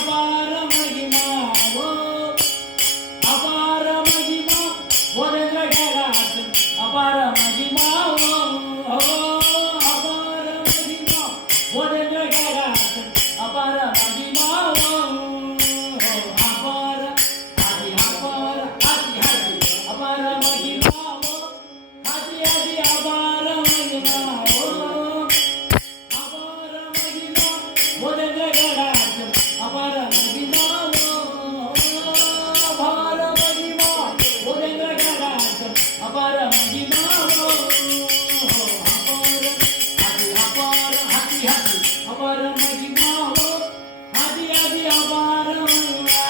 அபார மகிமா அபார மகிமா போதேந்திர கைலாசம் அபார மகிமா அபார மகிமா போதேந்திர கைலாசம் அபார மகிமா அபார ஆதி அபார ஆதி ஆதி அபார மகிமா ஆதி ஆதி அபார மகிமா அபார மகிமா போதேந்திர கைலாசம் அபார மகிமா அபார மகிமா போதேந்திர கைலாசம் அபார மகிமா அபார ஆதி ஆதி அபார மகிமா ஆதி ஆதி அபார மகிமா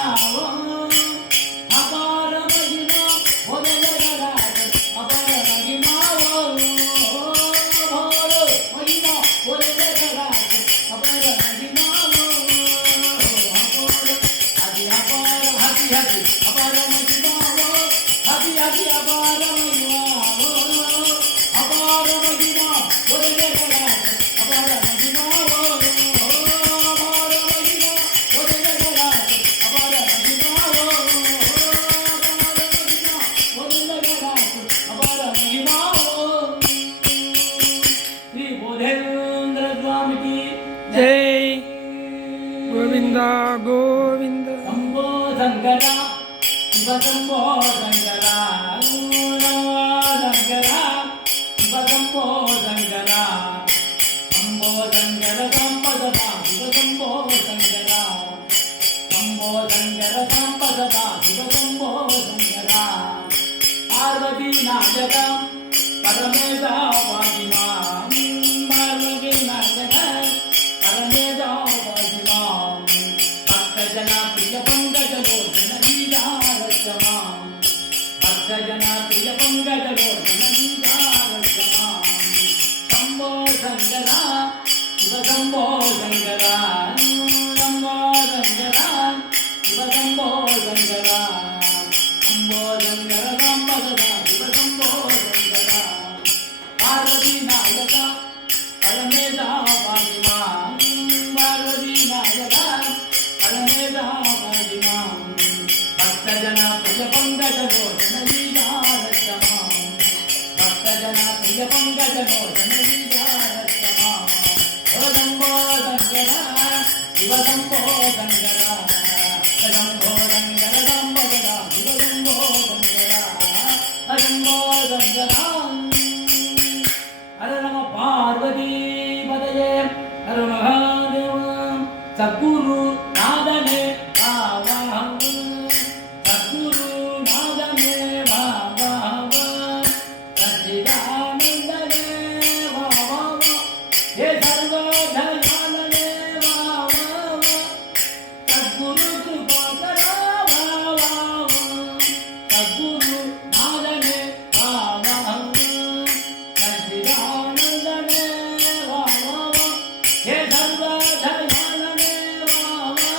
அபார மகிமா போதேந்திர கைலாசம் அபார மகிமா அபார மகிமா போதேந்திர கைலாசம் அபார மகிமா ஆதி அபார ஆதி ஆதி அபார மகிமா ஆதி ஆதி அபார மகிமா அபார மகிமா போதேந்திர கைலாசம் அபார மகிமா அபார மகிமா போதேந்திர கைலாசம் அபார மகிமா போதேந்திர கைலாசம் அபார மகிமா ஸ்ரீ போதேந்திர சுவாமிக்கு जय गोविंदा गोविंद शंभो शंकरा शिव शंभो शंकरा शंकरा शिव शंभो शंकरा शंभो शंकर संपदा शिव शंभो शंकरा शंभो शंकर संपदा शिव शंभो शंकरा पार्वती नायक परमेशा पाहिमा पार्वती नायक परमेशा पाहिमा भक्तजना प्रिय पंकजलोचन लीलारचना भक्तजना प्रिय पंकजलोचन लीलारचना शंभो शंकरा शिव शंभो शंकरा शंभो शंकरा शिव शंभो शंकरा शंभो शंकर संपदा शिव शंभो शंकरा पार्वती नायक परमेशा पाहिमा पार्वती नायक परमेशा पाहिमा भक्तजना प्रिय पंकजलोचन लीलारचना भक्तजना प्रिय पंकजलोचन लीलारचना शंभो शंकरा शिव शंभो शंकरा शंभो शंकर संपदा शिव शंभो शंकरा शंभो शंकरा हर नम पार्वती पदये हर महादेव सद्गुरु नादने बाबा सद्गुरु नादने बाबा सच्चिदानंदने बाबा हे सर्वधनानने बाबा सद्गुरु कृपाकरा बाबा सद्गुरु नादने बाबा सच्चिदानंदने बाबा हे सर्वधनानने बाबा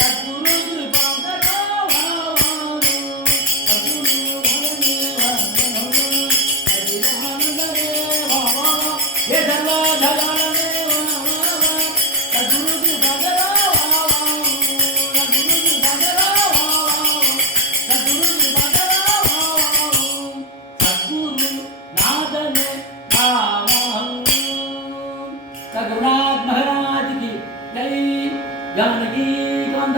सद्गुरु कृपाकरा बाबा सद्गुरु नादने बाबा सच्चिदानंदने बाबा हे सर्वधनानने बाबा सद्गुरु कृपाकरा बाबा सद्गुरु कृपाकरा बाबा सद्गुरु कृपाकरा बाबा सद्गुरु नादने बाबा रघुनाथ महाराज की जय जानकी कांत